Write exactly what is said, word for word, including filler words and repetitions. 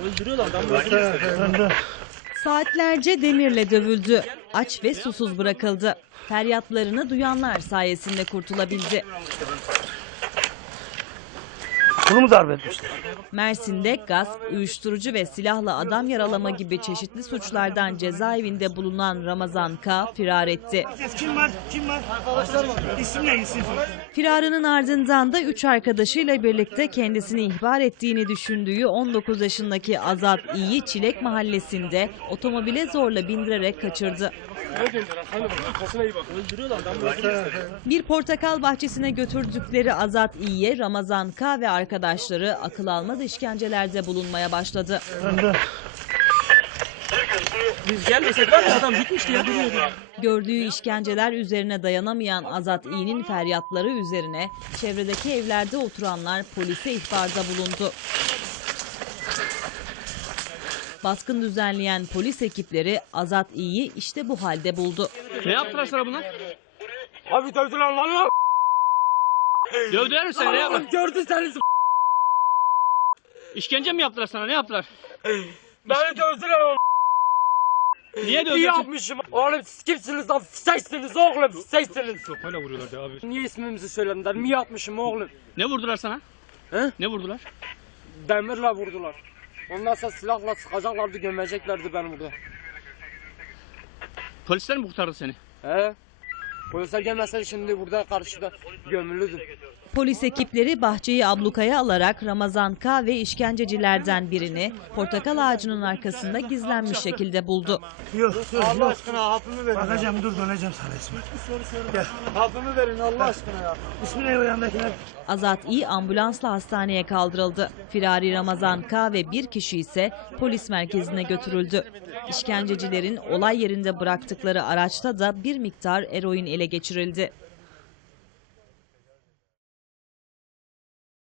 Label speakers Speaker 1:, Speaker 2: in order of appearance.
Speaker 1: Öldürüyorlar adamı.
Speaker 2: Saatlerce demirle dövüldü. Aç ve susuz bırakıldı. Feryatlarını duyanlar sayesinde kurtulabildi.
Speaker 3: Kolumu darp etmişler.
Speaker 2: Mersin'de gasp, uyuşturucu ve silahla adam yaralama gibi çeşitli suçlardan cezaevinde bulunan Ramazan K. firar etti.
Speaker 3: Kim var? Kim var? Arkadaşlar var. İsim ne isim?
Speaker 2: Firarının ardından da üç arkadaşıyla birlikte kendisini ihbar ettiğini düşündüğü on dokuz yaşındaki Azat İ'yi Çilek Mahallesi'nde otomobile zorla bindirerek kaçırdı.
Speaker 1: Öldürüyorlar adamı.
Speaker 2: Bir portakal bahçesine götürdükleri Azat İ'ye Ramazan K. ve arkadaşları akıl almaz işkencelerde bulunmaya başladı.
Speaker 1: Biz gelmesek var ya adam gitmişti ya duruyordu.
Speaker 2: Gördüğü işkenceler üzerine dayanamayan Azat İ'nin feryatları üzerine çevredeki evlerde oturanlar polise ihbarda bulundu. Baskın düzenleyen polis ekipleri Azat İ'yi işte bu halde buldu.
Speaker 1: Ne yaptılar sana bunlar?
Speaker 4: Abi dövdüler lan lan.
Speaker 1: Dövdüler mi seni? Ne yaptılar?
Speaker 4: Gördü seni.
Speaker 1: İşkence mi yaptılar sana? Ne yaptılar?
Speaker 4: Beni dövdüler oğlum.
Speaker 1: Niye
Speaker 4: İyi
Speaker 1: dövdüler?
Speaker 4: yapmışım. Oğlum siz kimsiniz lan? Fisseksiniz oğlum. Fisseksiniz.
Speaker 1: Sopayla vuruyorlardı abi.
Speaker 4: Niye ismimizi söylediler? Mi yapmışım oğlum?
Speaker 1: Ne vurdular sana?
Speaker 4: He?
Speaker 1: Ne vurdular?
Speaker 4: Demirle vurdular. Ondan sonra silahla sıkacaklardı, gömeceklerdi beni burada.
Speaker 1: Polisler mi kurtardı seni?
Speaker 4: He? Polisler gelmese şimdi burada karşıda gömülüydüm.
Speaker 2: Polis ekipleri bahçeyi ablukaya alarak Ramazan K. ve işkencecilerden birini portakal ağacının arkasında gizlenmiş şekilde buldu.
Speaker 3: Yok, yok,
Speaker 4: Allah
Speaker 3: yok.
Speaker 4: aşkına hapımı verin.
Speaker 3: Bakacağım, dur döneceğim sana İsmet. Gel.
Speaker 4: Hapımı verin Allah aşkına ya.
Speaker 3: İsmi ne o yandakiler?
Speaker 2: Azat İ ambulansla hastaneye kaldırıldı. Firari Ramazan K. ve bir kişi ise polis merkezine götürüldü. İşkencecilerin olay yerinde bıraktıkları araçta da bir miktar eroin ele geçirildi.